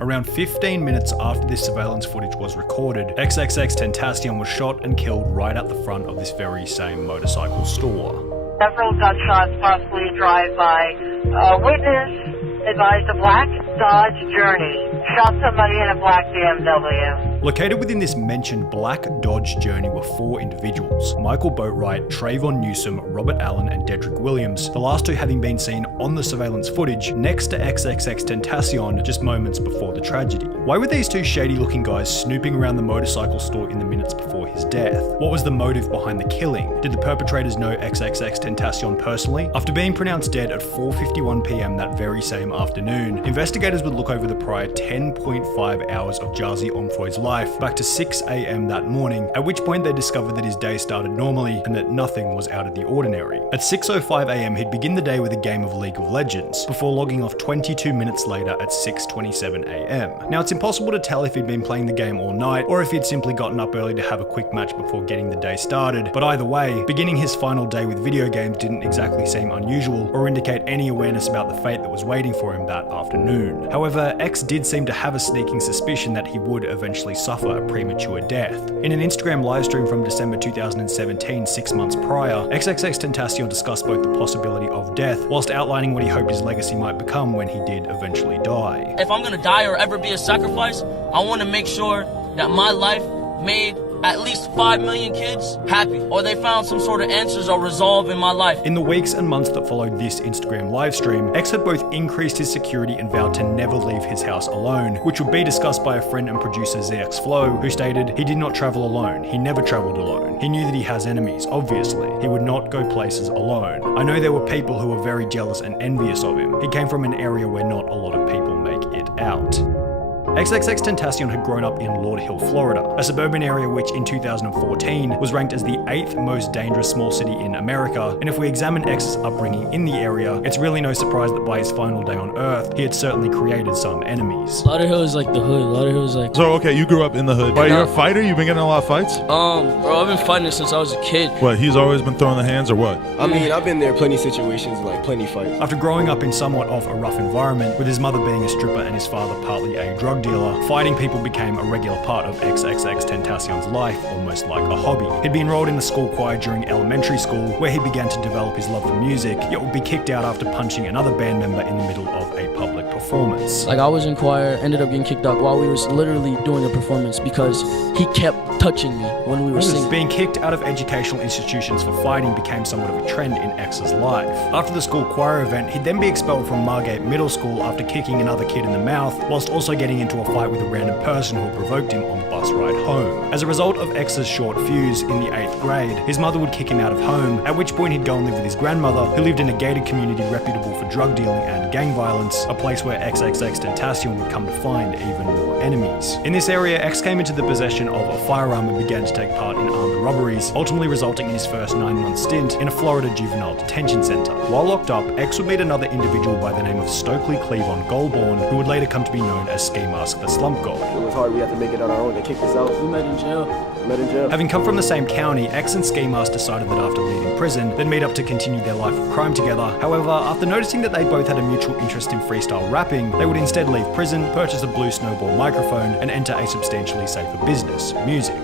Around 15 minutes after this surveillance footage was recorded, eks-eks-eks-ten-tə-SYOHN was shot and killed right at the front of this very same motorcycle store. Several gunshots, possibly drive-by. Witness advised a black Dodge Journey shot somebody in a black BMW. Located within this mentioned black Dodge Journey were 4 individuals: Michael Boatwright, Trayvon Newsom, Robert Allen, and Dedrick Williams, the last 2 having been seen on the surveillance footage next to eks-eks-eks-ten-tə-SYOHN just moments before the tragedy. Why were these 2 shady-looking guys snooping around the motorcycle store in the minutes before his death? What was the motive behind the killing? Did the perpetrators know eks-eks-eks-ten-tə-SYOHN personally? After being pronounced dead at 4:51 PM that very same afternoon, investigators would look over the prior 10.5 hours of Jahseh Onfroy's life back to 6 AM that morning, at which point they discovered that his day started normally and that nothing was out of the ordinary. At 6:05 AM, he'd begin the day with a game of League of Legends, before logging off 22 minutes later at 6:27 AM. Now, it's impossible to tell if he'd been playing the game all night, or if he'd simply gotten up early to have a quick match before getting the day started, but either way, beginning his final day with video games didn't exactly seem unusual, or indicate any awareness about the fate that was waiting for him that afternoon. However, X did seem to have a sneaking suspicion that he would eventually suffer a premature death. In an Instagram livestream from December 2017, 6 months prior, eks-eks-eks-ten-tə-SYOHN discussed both the possibility of death, whilst outlining what he hoped his legacy might become when he did eventually die. If I'm gonna die or ever be a sacrifice, I want to make sure that my life made at least 5 million kids happy, or they found some sort of answers or resolve in my life. In the weeks and months that followed this Instagram livestream, X had both increased his security and vowed to never leave his house alone, which would be discussed by a friend and producer ZXFlow, who stated he did not travel alone, he never traveled alone. He knew that he has enemies, obviously. He would not go places alone. I know there were people who were very jealous and envious of him. He came from an area where not a lot of people make it out. eks-eks-eks-ten-tə-SYOHN had grown up in Lord Hill, Florida, a suburban area which in 2014 was ranked as the 8th most dangerous small city in America, and if we examine X's upbringing in the area, it's really no surprise that by his final day on Earth, he had certainly created some enemies. Lauderhill is like the hood. Lauderhill is like... So, okay, you grew up in the hood. Wait, you're a fighter? You've been getting in a lot of fights? Bro, I've been fighting since I was a kid. What, he's always been throwing the hands or what? I mean, I've been there plenty of situations, like plenty of fights. After growing up in somewhat of a rough environment, with his mother being a stripper and his father partly a drug dealer, fighting people became a regular part of eks-eks-eks-ten-tə-SYOHN's life, almost like a hobby. He'd be enrolled in the school choir during elementary school, where he began to develop his love for music, yet would be kicked out after punching another band member in the middle of a public performance. Like, I was in choir, ended up getting kicked out while we were literally doing a performance because he kept touching me when we were singing. Being kicked out of educational institutions for fighting became somewhat of a trend in X's life. After the school choir event, he'd then be expelled from Margate Middle School after kicking another kid in the mouth, whilst also getting into a fight with a random person who provoked him on the bus ride home. As a result of X's short fuse in the 8th grade, his mother would kick him out of home, at which point he'd go and live with his grandmother, who lived in a gated community reputable for drug dealing and gang violence, a place where eks-eks-eks-ten-tə-SYOHN would come to find even more enemies. In this area, X came into the possession of a firearm and began to take part in armed robberies, ultimately resulting in his first 9-month stint in a Florida juvenile detention center. While locked up, X would meet another individual by the name of Stokely Cleavon Goldborn, who would later come to be known as Ski Mask the Slump God. It was hard, we had to make it on our own, they kicked us out. We met in jail. Having come from the same county, X and Ski Mask decided that after leaving prison, they'd meet up to continue their life of crime together. However, after noticing that they both had a mutual interest in freestyle rapping, they would instead leave prison, purchase a blue snowball microphone, and enter a substantially safer business, music.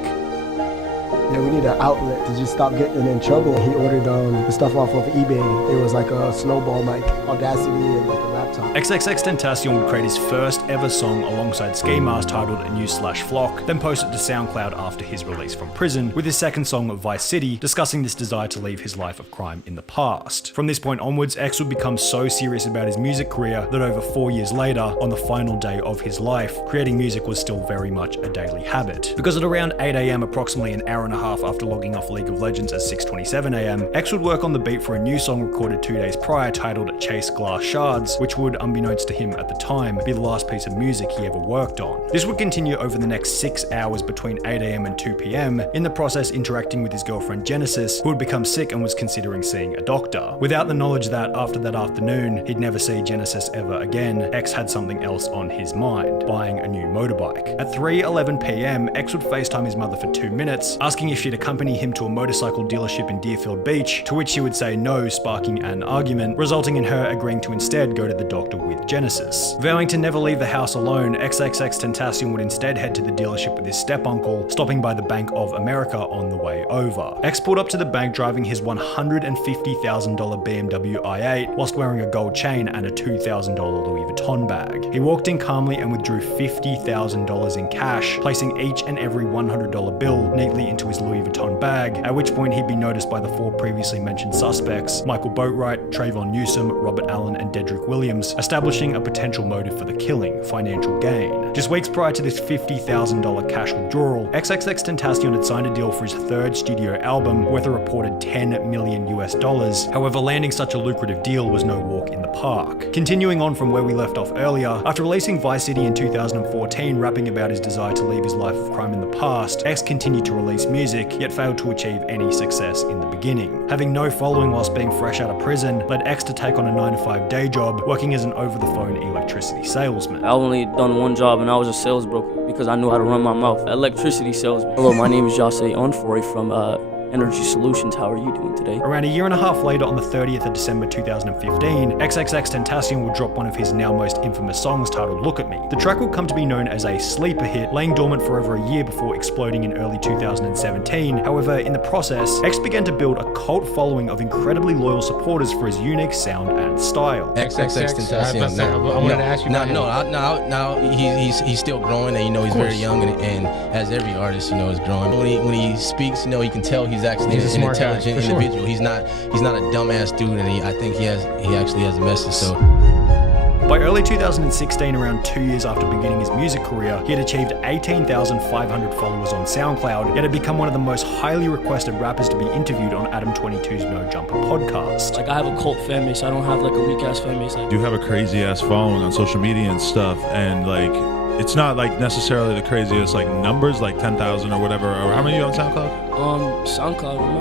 Yeah, we need an outlet to just stop getting in trouble. He ordered the stuff off of eBay. It was like a snowball mic, Audacity, and like a laptop. eks-eks-eks-ten-tə-SYOHN would create his first ever song alongside Ski Mask titled A New Slash Flock, then post it to SoundCloud after his release from prison, with his second song, Vice City, discussing this desire to leave his life of crime in the past. From this point onwards, X would become so serious about his music career that over 4 years later, on the final day of his life, creating music was still very much a daily habit. Because at around 8 AM, approximately an hour and a half after logging off League of Legends at 6:27 AM, X would work on the beat for a new song recorded 2 days prior titled Chase Glass Shards, which would, unbeknownst to him at the time, be the last piece of music he ever worked on. This would continue over the next 6 hours between 8 AM and 2 PM, in the process interacting with his girlfriend Genesis, who had become sick and was considering seeing a doctor. Without the knowledge that after that afternoon, he'd never see Genesis ever again, X had something else on his mind, buying a new motorbike. At 3:11 PM, X would FaceTime his mother for 2 minutes, asking if she'd accompany him to a motorcycle dealership in Deerfield Beach, to which she would say no, sparking an argument, resulting in her agreeing to instead go to the doctor with Genesis. Vowing to never leave the house alone, XXXTentacion would instead head to the dealership with his step-uncle, stopping by the Bank of America on the way over. X pulled up to the bank driving his $150,000 BMW i8 whilst wearing a gold chain and a $2,000 Louis Vuitton bag. He walked in calmly and withdrew $50,000 in cash, placing each and every $100 bill neatly into his Louis Vuitton bag, at which point he'd be noticed by the four previously mentioned suspects, Michael Boatwright, Trayvon Newsome, Robert Allen, and Dedrick Williams, establishing a potential motive for the killing, financial gain. Just weeks prior to this $50,000 cash withdrawal, XXXTentacion had signed a deal for his third studio album worth a reported $10 million US. However, landing such a lucrative deal was no walk in the park. Continuing on from where we left off earlier, after releasing Vice City in 2014, rapping about his desire to leave his life of crime in the past, X continued to release music, yet failed to achieve any success in the beginning. Having no following whilst being fresh out of prison led X to take on a 9-to-5 day job, working as an over-the-phone electricity salesman. I only done one job and I was a sales broker because I knew how to run my mouth. Electricity salesman. Hello, my name is Jahseh Onfroy from Energy Solutions. How are you doing today? Around a year and a half later, on the 30th of December 2015, XXXTentacion would drop one of his now most infamous songs titled Look At Me. The track would come to be known as a sleeper hit, laying dormant for over a year before exploding in early 2017. However, in the process, X began to build a cult following of incredibly loyal supporters for his unique sound and style. XXXTentacion. I wanted to ask you now he's still growing, and he's very young, and as every artist, is growing. When he speaks, you can tell he's actually an intelligent individual. Sure. He's not a dumbass dude, and I think he actually has a message. So. By early 2016, around 2 years after beginning his music career, he had achieved 18,500 followers on SoundCloud, yet had become one of the most highly requested rappers to be interviewed on Adam 22's No Jumper podcast. Like, I have a cult fan base. I don't have like a weak ass fan base. You have a crazy ass following on social media and stuff, and like, it's not like necessarily the craziest like numbers, like 10,000 or whatever. Or how many are you on SoundCloud? SoundCloud, I'm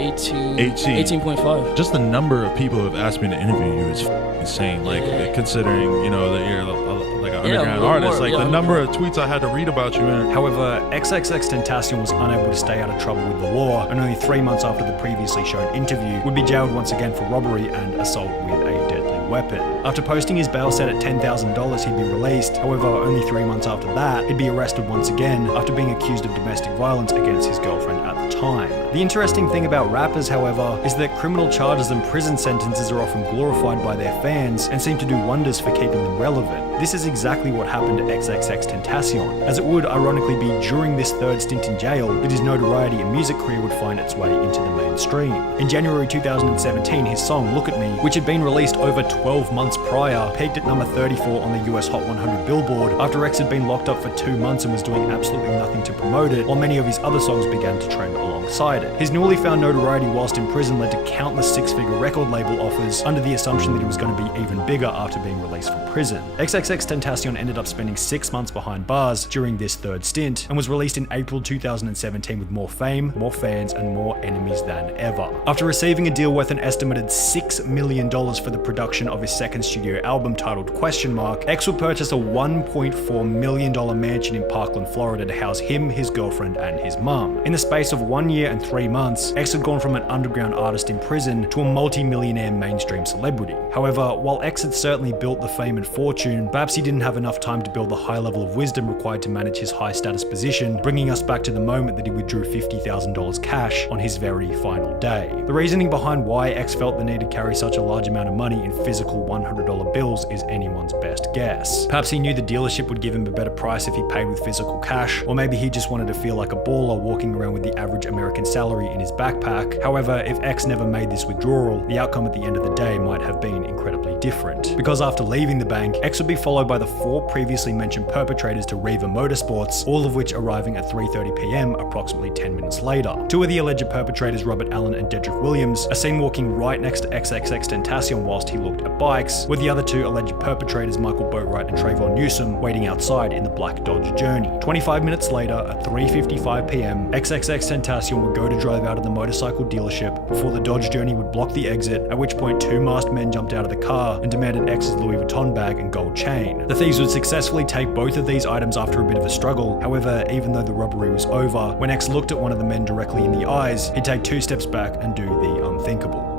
at 18.5. Just the number of people who have asked me to interview you is insane. Like, considering, that you're like an underground artist, like the number of tweets I had to read about you, man. However, XXXTentacion was unable to stay out of trouble with the law, and only 3 months after the previously shown interview, would be jailed once again for robbery and assault with a deadly weapon. After posting his bail set at $10,000, he'd be released. However, only 3 months after that, he'd be arrested once again after being accused of domestic violence against his girlfriend at the time. The interesting thing about rappers, however, is that criminal charges and prison sentences are often glorified by their fans and seem to do wonders for keeping them relevant. This is exactly what happened to XXXTentacion, as it would ironically be during this third stint in jail that his notoriety and music career would find its way into the mainstream. In January 2017, his song Look At Me, which had been released over 12 months prior, peaked at number 34 on the US Hot 100 Billboard after X had been locked up for 2 months and was doing absolutely nothing to promote it, while many of his other songs began to trend alongside it. His newly found notoriety whilst in prison led to countless six-figure record label offers under the assumption that he was going to be even bigger after being released from prison. XXXTentacion ended up spending 6 months behind bars during this third stint and was released in April 2017 with more fame, more fans, and more enemies than ever. After receiving a deal worth an estimated $6 million for the production of his second studio album titled Question Mark, X would purchase a $1.4 million mansion in Parkland, Florida to house him, his girlfriend, and his mum. In the space of 1 year and 3 months, X had gone from an underground artist in prison to a multi-millionaire mainstream celebrity. However, while X had certainly built the fame and fortune, perhaps he didn't have enough time to build the high level of wisdom required to manage his high status position, bringing us back to the moment that he withdrew $50,000 cash on his very final day. The reasoning behind why X felt the need to carry such a large amount of money in physical $100 bills is anyone's best guess. Perhaps he knew the dealership would give him a better price if he paid with physical cash, or maybe he just wanted to feel like a baller walking around with the average American salary in his backpack. However, if X never made this withdrawal, the outcome at the end of the day might have been incredibly different. Because after leaving the bank, X would be followed by the 4 previously mentioned perpetrators to Riva Motorsports, all of which arriving at 3:30 p.m. approximately 10 minutes later. 2 of the alleged perpetrators, Robert Allen and Dedrick Williams, are seen walking right next to XXXTentacion whilst he looked at bikes, with the other 2 alleged perpetrators, Michael Boatwright and Trayvon Newsome, waiting outside in the black Dodge Journey. 25 minutes later, at 3:55 p.m., XXXTentacion would go to drive out of the motorcycle dealership before the Dodge Journey would block the exit, at which point 2 masked men jumped out of the car and demanded X's Louis Vuitton bag and gold chain. The thieves would successfully take both of these items after a bit of a struggle. However, even though the robbery was over, when X looked at one of the men directly in the eyes, he'd take 2 steps back and do the unthinkable.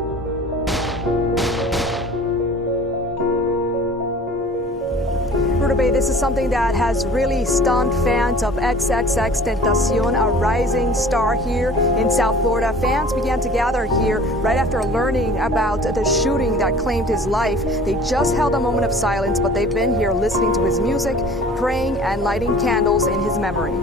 This is something that has really stunned fans of eks-eks-eks-ten-tə-SYOHN, a rising star here in South Florida. Fans began to gather here right after learning about the shooting that claimed his life. They just held a moment of silence, but they've been here listening to his music, praying and lighting candles in his memory.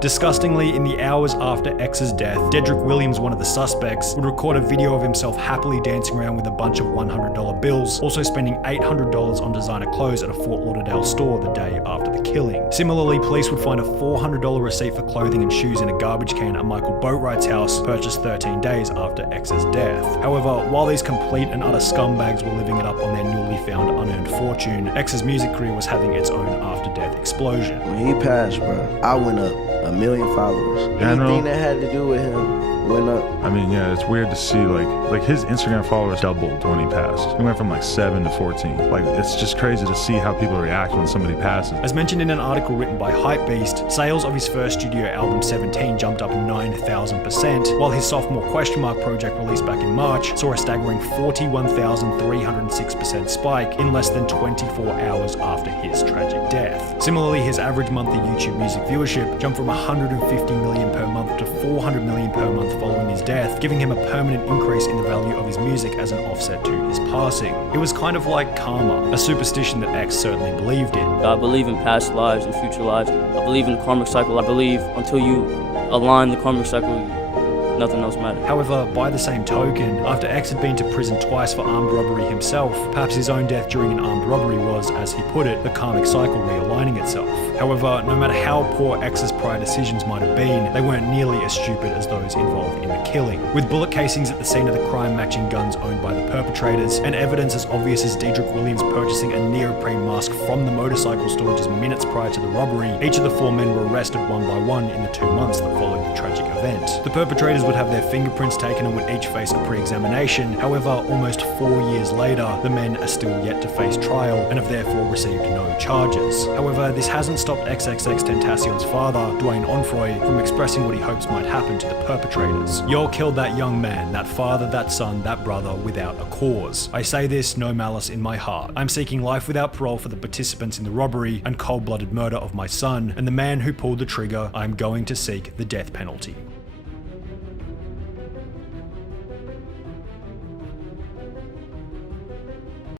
Disgustingly, in the hours after X's death, Dedrick Williams, one of the suspects, would record a video of himself happily dancing around with a bunch of $100 bills, also spending $800 on designer clothes at a Fort Lauderdale store the day after the killing. Similarly, police would find a $400 receipt for clothing and shoes in a garbage can at Michael Boatwright's house, purchased 13 days after X's death. However, while these complete and utter scumbags were living it up on their newly found unearned fortune, X's music career was having its own after-death explosion. When he passed, bro, I went up 1 million followers. Anything that had to do with him went up. I mean, yeah, it's weird to see like his Instagram followers doubled when he passed. He went from like 7 to 14. Like, it's just crazy to see how people react when somebody passes. As mentioned in an article written by Hypebeast, sales of his first studio album 17 jumped up 9,000%, while his sophomore question mark project released back in March saw a staggering 41,306% spike in less than 24 hours after his tragic death. Similarly, his average monthly YouTube music viewership jumped from 150 million per month to 400 million per month following his death, giving him a permanent increase in the value of his music as an offset to his passing. It was kind of like karma, a superstition that X certainly believed in. I believe in past lives and future lives. I believe in the karmic cycle. I believe until you align the karmic cycle, nothing else matters. However, by the same token, after X had been to prison twice for armed robbery himself, perhaps his own death during an armed robbery was, as he put it, the karmic cycle realigning itself. However, no matter how poor X's prior decisions might have been, they weren't nearly as stupid as those involved in the killing. With bullet casings at the scene of the crime matching guns owned by the perpetrators, and evidence as obvious as Dedrick Williams purchasing a neoprene mask from the motorcycle store just minutes prior to the robbery, each of the 4 men were arrested one by one in the 2 months that followed the tragic event. The perpetrators would have their fingerprints taken and would each face a pre-examination. However, almost 4 years later, the men are still yet to face trial and have therefore received no charges. However, this hasn't stopped XXXTentacion's father, Dwayne Onfroy, from expressing what he hopes might happen to the perpetrators. Y'all killed that young man, that father, that son, that brother without a cause. I say this, no malice in my heart. I'm seeking life without parole for the participants in the robbery and cold-blooded murder of my son, and the man who pulled the trigger, I'm going to seek the death penalty.